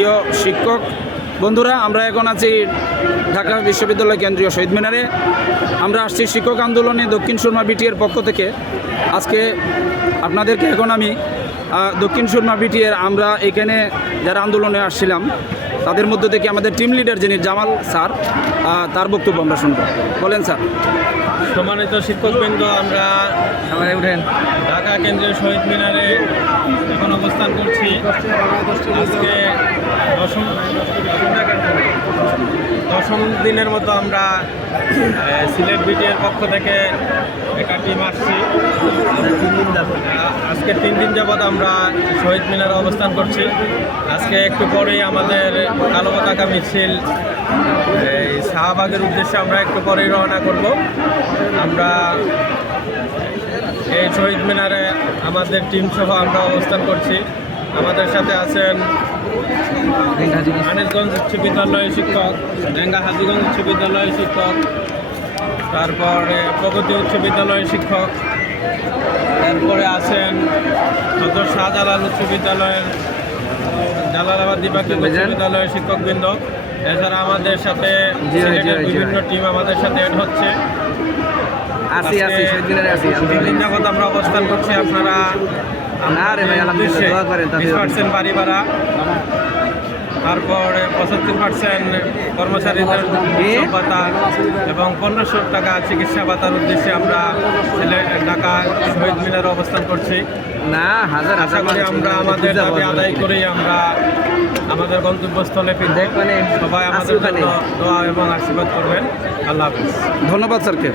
প্রিয় শিক্ষক বন্ধুরা, আমরা এখন আছি ঢাকা বিশ্ববিদ্যালয় কেন্দ্রীয় শহীদ মিনারে। আমরা আসছি শিক্ষক আন্দোলনে দক্ষিণ সুরমা বিটিএর পক্ষ থেকে। আজকে আপনাদেরকে এখন আমি দক্ষিণ সুরমা বিটিএর আমরা এখানে যারা আন্দোলনে আসছিলাম তাদের মধ্যে থেকে আমাদের টিম লিডার যিনি জামাল স্যার, তার বক্তব্য আমরা শুনব। বলেন স্যার। সম্মানিত শিক্ষকবৃন্দ, আমরা ঢাকা কেন্দ্রীয় শহীদ মিনারে এখন অবস্থান করছি। আজকে দশম দিনের মতো আমরা সিলেট বিটিএর পক্ষ থেকে একটা টিম আসছি। আজকে 3 দিন যাবৎ আমরা শহীদ মিনারে অবস্থান করছি। আজকে একটু পরেই আমাদের কালো পতাকা মিছিল এই শাহবাগের উদ্দেশ্যে আমরা একটু পরেই রওনা করব। আমরা এই শহীদ মিনারে আমাদের টিম সহ আমরা অবস্থান করছি। আমাদের সাথে আছেন মানিকগঞ্জ উচ্চ বিদ্যালয়ের শিক্ষক, ডেঙ্গা হাজীগঞ্জ উচ্চ বিদ্যালয়ের শিক্ষক, তারপরে প্রগতি উচ্চ বিদ্যালয়ের শিক্ষক, এরপরে আছেন ডক্টর শাহজালাল উচ্চ বিদ্যালয়ের, জালালাবাদ দ্বিপাক্ষিক উচ্চ বিদ্যালয়ের শিক্ষকবৃন্দ। এছাড়া আমাদের সাথে বিভিন্ন টিম আমাদের সাথে অ্যাড হচ্ছে। 3 দিন যাবৎ আমরা অবস্থান করছি। আপনারা 20% বাড়ি ভাড়া, তারপরে 75% কর্মচারীদের ভাতা এবং 1500 টাকা চিকিৎসা ভাতার উদ্দেশ্যে আমরা ঢাকা শহীদ মিনারে অবস্থান করছি। আশা করি আমরা আমাদের দাবি আদায় করেই আমরা আমাদের গন্তব্যস্থলে ফিরব। সবাই আমাদের জন্য দোয়া এবং আশীর্বাদ করবেন। আল্লাহ হাফিজ। ধন্যবাদ স্যারকে।